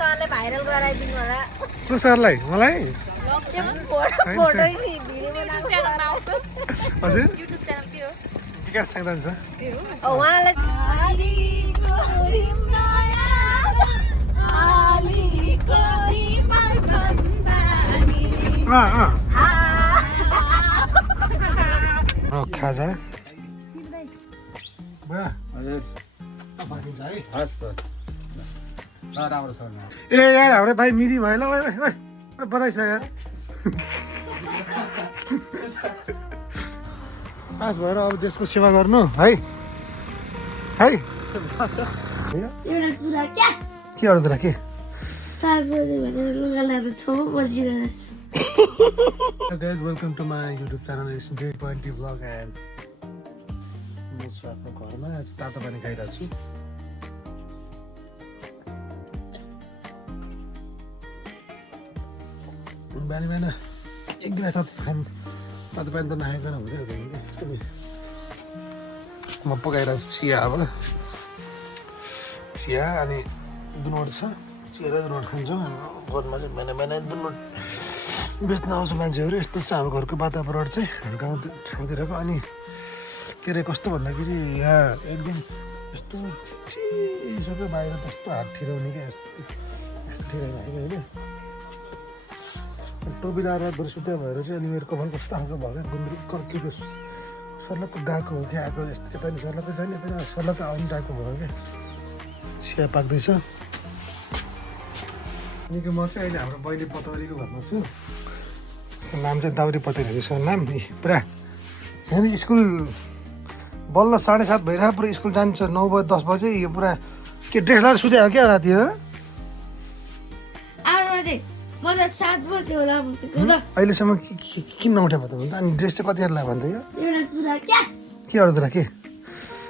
सरले भाइरल गराइदिनु होला को सरलाई मलाई फोटो भिडियो बनाएको च्यानलमा आउँछ हजुर युट्युब च्यानल के हो विकास सांगदान छ उहाँलाई खाजा हजुर राम्रो छ ए यार हाम्रो भाइ मिरी भयो ल ओए ओए बधाई छ यार पास भएर अब देशको सेवा गर्नु है है के अरू कुरा के guys, welcome to my YouTube channel. It's J20 vlog and म छु आफ्नो घरमा आज तातो पानी खाइरहेको छु बिहान बिहान एक गिलास तातो पानी त नखाइकन हुँदैन म पकाइरहेको छु चिया अब चिया अनि दुनोट छ चिया र दुनोट खान्छौँ हाम्रो घरमा चाहिँ बिहान बिहान दुनोट बेच्न आउँछ मान्छेहरू यस्तो छ हाम्रो घरको वातावरण चाहिँ हाम्रो गाउँ ठाउँतिरको अनि के अरे कस्तो भन्दाखेरि यहाँ एकदम यस्तो चिसोको बाहिर कस्तो हात ठिराउने क्या यस्तो ठिराइरहेको होइन टोपी लगाएर रातभरि सुत्या भएर चाहिँ अनि मेरो कपाल कस्तो खालको भयो क्या गुन्द्रुक कर्किएको सर्लक्क गएको हो क्या आएको यस्तो यता सर्लक्क छैन यता सर्लक्क आउनु गएको भयो क्या चिया पाक्दैछ अनि म चाहिँ अहिले हाम्रो बहिनी पतौरीको घरमा छु नाम चाहिँ दाउरी पतौरी छ नाम पुरा यहाँ स्कुल बल्ल 7:30 भइरहेको पुरा स्कुल जान्छ 9 बजे 10 बजे यो पुरा के ड्रेस लगाएर सुत्यो क्या राति हो अहिलेसम्म किन नउठ्या भयो त भन्दा अनि ड्रेस चाहिँ कति लाग्यो भन्दै के अरू कुरा के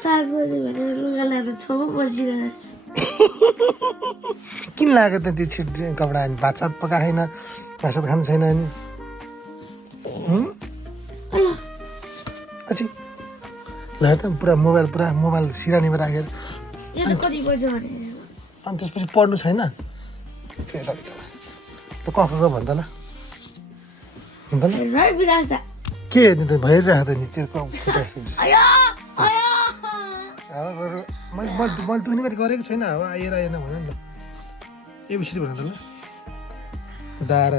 7 बजे भने लुगा लाएर 6 बजिरहेछ किन लाग्यो त त्यो छिटो कपडा अनि भात सात पकाएन भात सात खानु छैन अनि अझै झन् त पुरा मोबाइल सिरानीमा राखेर अनि त्यसपछि पढ्नु छैन त कफको भन्दा ल के हेर्ने त भइरहेको त नि त्यो मैले टुनी गरी गरेको छैन हावा आएन भन्नु नि ल एबिसिडी भन्नु त ल दारा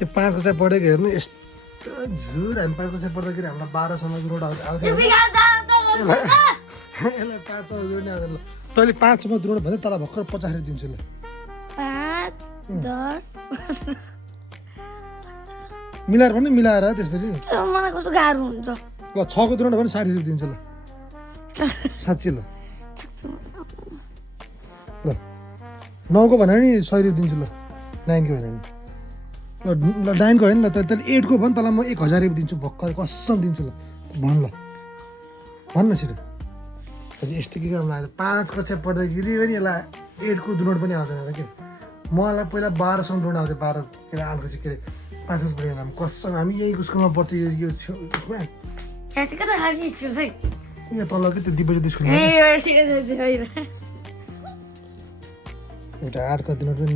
यो 5 कक्षा पढेको हेर्नु यस्तो झुर हामी 5 कक्षा पढ्दाखेरि हामीलाई 12 सम्म रोड आउँथ्यो यसलाई 5 सम्म रोड आउँदैन ल तैँले 5 सम्म रोड भने तल भर्खर 50 दिन्छु ल 5 10 मिलाएर भन्नु मिलाएर त्यसरी मलाई कस्तो गाह्रो हुन्छ ल 6 को द्रोण भने 60 दिन्छु ल साँच्ची ल ल 9 को भने नि 100 दिन्छु ल 9 को भने नि ल 9 को होइन ल तैँले 8 को भने तँलाई म 1000 दिन्छु भर्खर कसम दिन्छु ल भन्न छिटो अझै यस्तो के गर्नु लाग्यो 5 कक्षा पढ्दाखेरि पनि यसलाई 8 को द्रोण पनि आउँदैन के मलाई पहिला 12 सम्म द्रोण आउँथ्यो 12 के अरे 8 कक्षा के अरे 5 कक्षा पढेको नाम कसम हामी यही स्कुलमा पढ्थ्यो यो छेउमा यहाँ तल के त्यो दिपज्योति स्कुल एउटा 8 को द्रोण पनि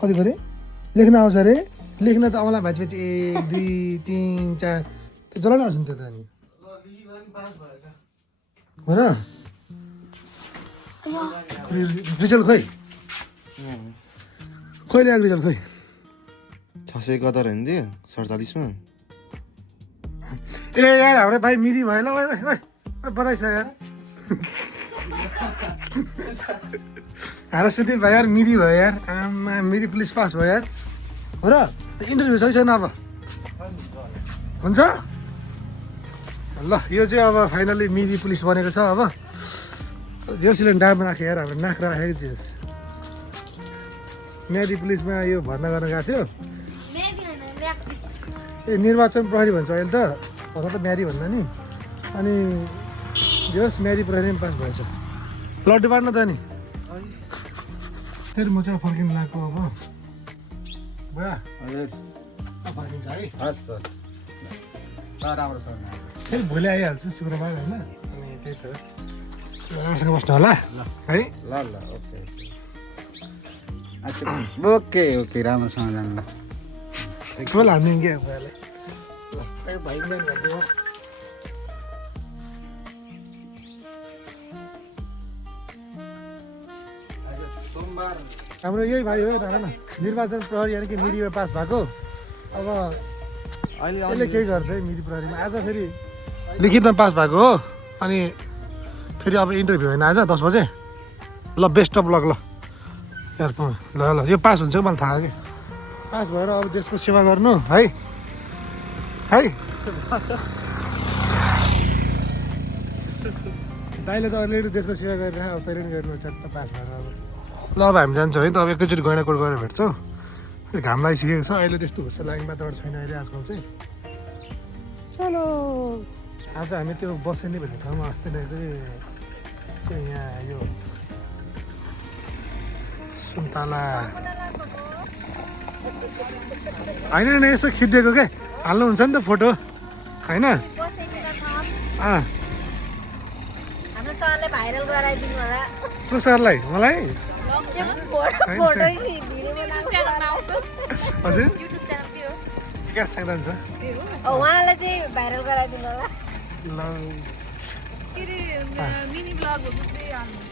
कति गरे लेख्न आउँछ अरे लेख्न त आउँला भाइ 1 2 3 4 त्यो जलाउनु आउँछ नि त्यो त अनि हो र रिजल्ट खै कहिले आएको रिजल्ट खै 600 कता रहन्थ्यो 47 मा ए यार हाम्रो भाइ मिरी भयो ल ओए ओए बधाई छ यार हारस्वती भाइ यार मिरी भयो यार आमा मिरी पुलिस पास भयो यार हो र इन्टरभ्यू छ छैन अब हुन्छ ल यो चाहिँ अब फाइनली मिरी पुलिस बनेको छ अब जेसीले डाँडमा राख्यो यार हाम्रो नाक राखेको थियो म्यादी पुलिसमा यो भर्ना गर्न गएको थियो ए निर्वाचन प्रहरी भन्छ अहिले त अथवा त म्यादी भन्दा नि अनि जस म्यादी प्रहरी पास भएछ लड्डु बाँड्न त नि फेरि म चाहिँ फर्किनु लाग्यो अब बुवा हजुर फर्किन्छ है हस् राम्रो छ फेरि भोलि आइहाल्छु शुक्रबार होइन अनि त्यही त राम्रोसँग बस्नु होला है ल ल ओके ओके ओके राम्रोसँग जानु फुल हानिदिउँ क्या भइहाल्यो ल त्यही भाइले भनिदिउँ हाम्रो यही भाइ हो राणा न निर्वाचन प्रहरी यानि कि मिरीमा पास भएको अब अहिले केही गर्छ है मिरी प्रहरीमा आज फेरि लिखितमा पास भएको हो अनि फेरि अब इन्टरभ्यू होइन आज 10 बजे ल बेस्ट अफ लक ल यार ल ल यो पास हुन्छ मलाई थाहा कि पास भएर अब देशको सेवा गर्नु है है दाइले त अलरेडी देशको सेवा गरेर अब तैँले पनि गर्नु चट्ट पास भएर अब ल अब हामी जान्छौँ है त अब एकैचोटि गैँडाकोट गएर भेट्छौँ घाम लागिसकेको छ अहिले त्यस्तो हुस्स लाग्ने वातावरण छैन अहिले आजकल चाहिँ चलो आज हामी त्यो बसेनी भन्ने ठाउँमा अस्ति नै चाहिँ यहाँ यो सुन्तला होइन होइन यसो खिचिदिएको क्या हाल्नुहुन्छ नि त फोटो होइन हाम्रो सरले भाइरल गराइदिनु होला को सरलाई मलाई हजुर क्यास चाहिँदैन छ उहाँलाई चाहिँ भाइरल गराइदिनु होला ल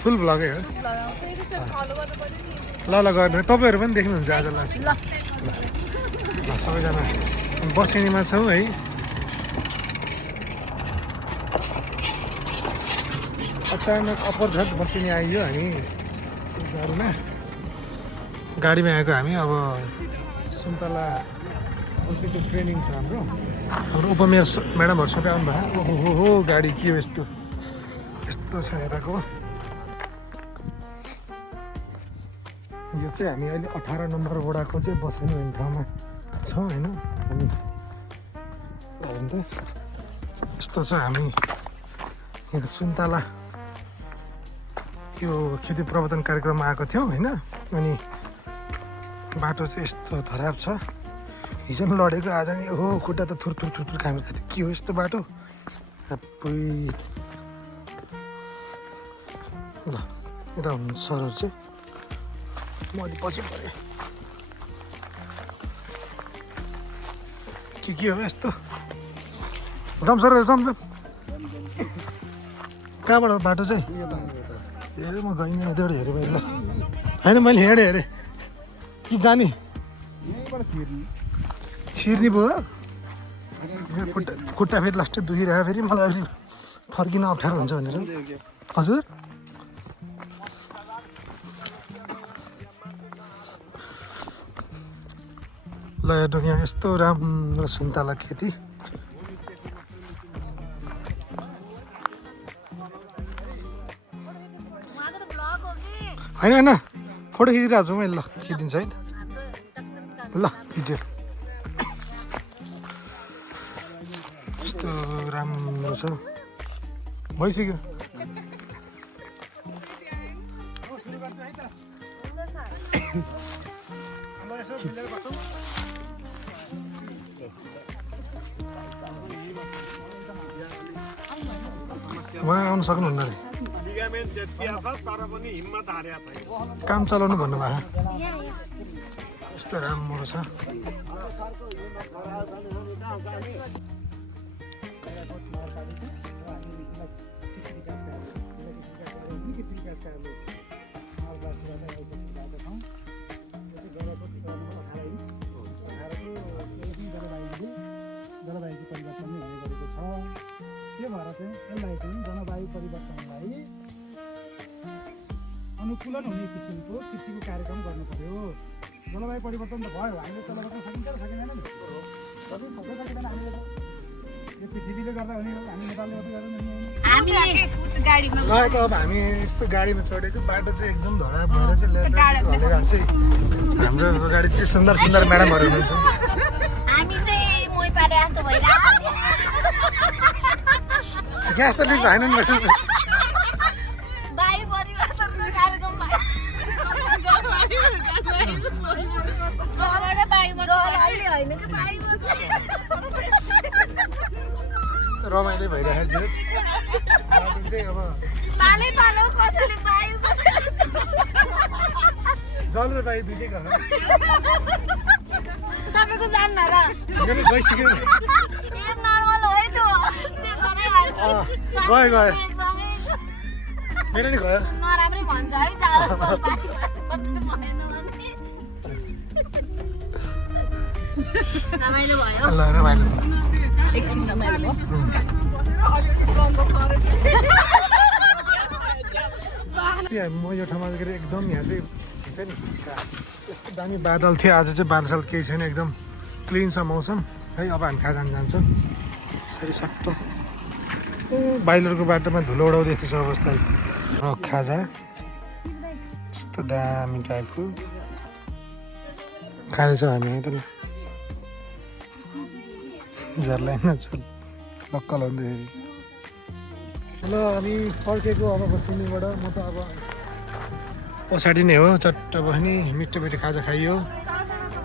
फुल भ्लगै हो ल ल गर्नु तपाईँहरू पनि देख्नुहुन्छ आज ल ल सबैजना बसेनीमा छौँ है अचानक अपरझट बसेनी आइयो हामी गाडीमा आएको हामी अब सुन्तला चाहिँ त्यो ट्रेनिङ छ हाम्रो उपमेयर म्याडमहरू सबै आउनु भयो हो गाडी के हो यस्तो यस्तो छ यताको यो चाहिँ हामी अहिले 18 नम्बर वडाको चाहिँ बसेनी भन्ने ठाउँमा छौँ होइन अनि यस्तो छ हामी यहाँ सुन्तला यो खेती प्रवर्तन कार्यक्रममा आएको थियौँ होइन अनि बाटो चाहिँ यस्तो खराब छ हिजो पनि लडेको आज नि हो खुट्टा त थुर खानु खाँदै के हो यस्तो बाटो सबै ल यता हुनुहुन्छ सरहरू चाहिँ म अलि पछि परेँ के हो यस्तो जम सर जम कहाँबाट बाटो चाहिँ ए म गइनँ यताबाट हेरेँ मैले ल होइन मैले हेरेँ कि जाने छिर्ने भयो खुट्टा फेरि लास्ट दुखिरहेको फेरि मलाई अलिक फर्किन अप्ठ्यारो हुन्छ भनेर हजुर ल हेर्नु यहाँ यस्तो राम्रो सुन्तला खेती होइन फोटो खिचिरहेको छु मैले ल खिचिदिन्छ है ल खिच्यो यस्तो राम्रो छ भइसक्यो उहाँ आउनु सक्नुहुन्न अरे काम चलाउनु भन्नुभयो यस्तो राम्रो छ जलवायुको परिवर्तन हुने गरेको छ त्यो भएर चाहिँ यसलाई चाहिँ जलवायु परिवर्तनलाई अनुकूलन हुने किसिमको कृषिको कार्यक्रम गर्नु पर्यो। जलवायु परिवर्तन त भयो, हामीले तल बस्न सकिन्छ र सकिँदैन नि, सबै सकिँदैन। हामीले यो पृथ्वीले गर्दा हुने, हामी नेपालले गर्दा लगेको। अब हामी यस्तो गाडीमा चढेको, बाटो चाहिँ एकदम धडा भएर चाहिँ लिएर चाहिँ हाम्रो गाडी चाहिँ सुन्दर सुन्दर म्याडमहरू हुनुहुन्छ। हामी चाहिँ मोही पारे जस्तो भइरहेको ग्यास त लिक भएन नि म्याडम। वायु परिवर्तनको कार्यक्रम भयो। जलले होइन कि वायु यस्तो रमाइलो भइरहेको छ बाटो चाहिँ अब पालै पालो कसैले पायो कसैले जल र बाई दुइटै गयो तपाईँको जान्न र मेरो गइसक्यो एकदम नर्मल हो है त्यो चेक गराइहाल्नु गयो गयो एकदमै मेरो नि गयो नराम्रै भन्छ है जाडो भएन भने रमाइलो भयो ल रमाइलो एकछिन रमाइलो भयो म यो ठाउँमा एकदम यहाँ चाहिँ हुन्छ नि यस्तो दामी बादल थियो आज चाहिँ बादल केही छैन एकदम क्लिन छ मौसम है अब हामी खाजा जान्छ सरी सक्ट बाइलरको बाटोमा धुलो उडाउँदै थियो अवस्था र खाजा यस्तो दामी टाइपको खाँदैछौँ हामी है त ल झर्लाई नछोड लक्कल हुँदाखेरि ल हामी फर्केको अब बसिनीबाट म त अब पछाडि नै हो चट्ट बस्ने मिठो मिठो खाजा खाइयो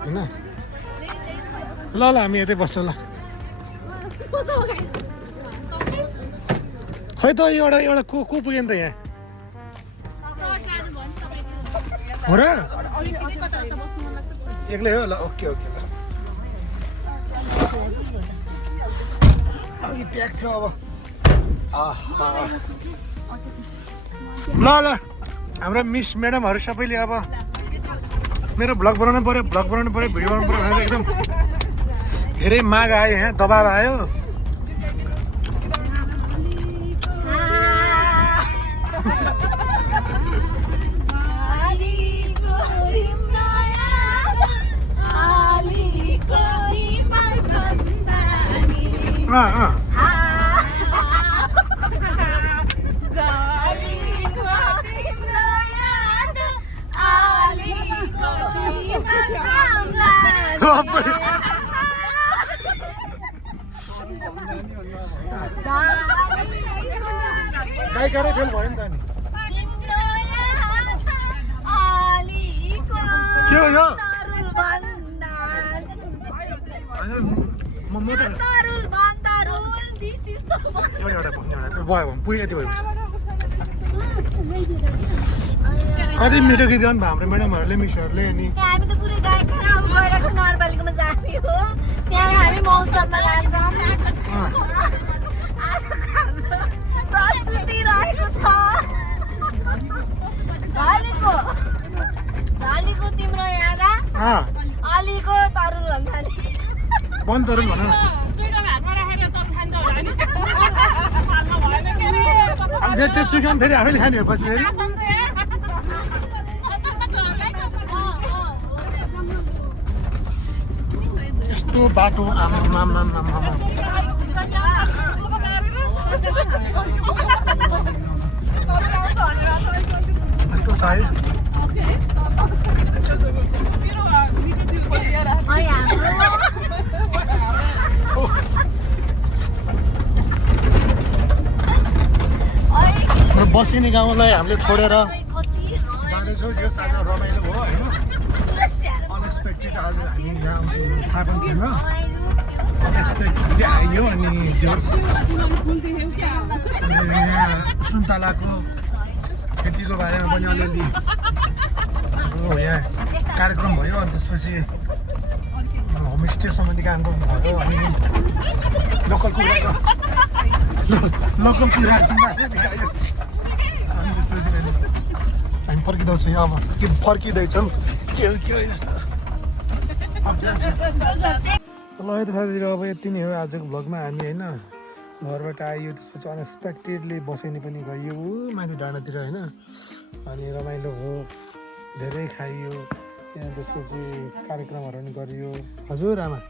होइन ल ल हामी यतै बस्छौँ ल खै त एउटा एउटा को पुग्यो नि त यहाँ हो र एक्लै हो ल ओके ओके ल अघि प्याक थियो अब ल ल हाम्रो मिस म्याडमहरू सबैले अब मेरो भ्लग बनाउनु पऱ्यो भिडियो बनाउनु पऱ्यो भनेर एकदम धेरै माग आयो यहाँ दबाब आयो गायिकारै फेल भयो नि त नि के हो यो म त एउटा भयो पुग्यो यति भयो कति मिठो गीत गाउनु भयो हाम्रो म्याडमहरूले मिसहरूले अनि हामी त पुरै गायक अब गएर नरपालिकामा जाने हो त्यहाँ हामी मौसममा जान्छौँ प्रस्तुति रहेको छ धलीको तिम्रो याद अलीको तरुल भन्दा नि बन्द तरुल भन न त्यो चिकन फेरि आफैले खाने हो पछि फेरि यस्तो बाटो आमा यस्तो छ है बसिने गाउँलाई हामीले छोडेर जाँदैछौँ जो सानो रमाइलो भयो होइन अनएक्सपेक्टेड आज हामी यहाँ आउँछौँ थाहा पनि थिएन अनएक्सपेक्टेडली आइयो अनि जोस यहाँ सुन्तलाको खेतीको बारेमा पनि अलिअलि यहाँ कार्यक्रम भयो अनि त्यसपछि होमस्टे सम्बन्धी कार्यक्रम भयो अनि लोकल कुराको देखायो अनि त्यसपछि हामी फर्किँदैछौँ अब के फर्किँदैछौँ के हो यस्तो ल है त साथीहरू अब यति नै हो आजको भ्लगमा हामी होइन घरबाट आइयो त्यसपछि अनएक्सपेक्टेडली बसाइने पनि गइयो माथि डाँडातिर होइन अनि रमाइलो भयो धेरै खाइयो त्यहाँ त्यसपछि कार्यक्रमहरू पनि गरियो हजुर आमा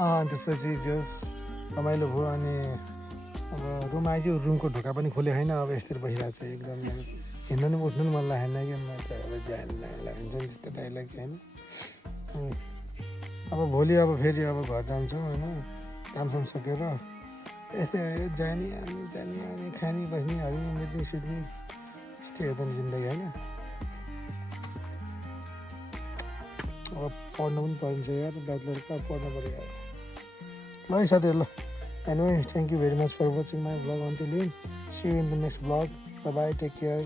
अनि त्यसपछि जस रमाइलो भयो अनि अब रुम आइदियो रुमको ढोका पनि खोले होइन अब यस्तरी बसिरहेको छ एकदम हिँड्नु पनि उठ्नु पनि मन लागेन कि म त अब जान हुन्छ नि त्यो डाइलग होइन अब भोलि अब फेरि अब घर जान्छौँ होइन कामसाम सकेर यस्तै जाने आउने खाने बस्ने हल्ने मेट्ने सुत्ने यस्तै हो त नि जिन्दगी होइन अब पढ्नु पनि परिन्छ यार ब्याचलरको पढ्नु पऱ्यो यार ल है साथीहरू ल Anyway, thank you very much for watching my vlog until end. See you in the next vlog. Bye bye, take care.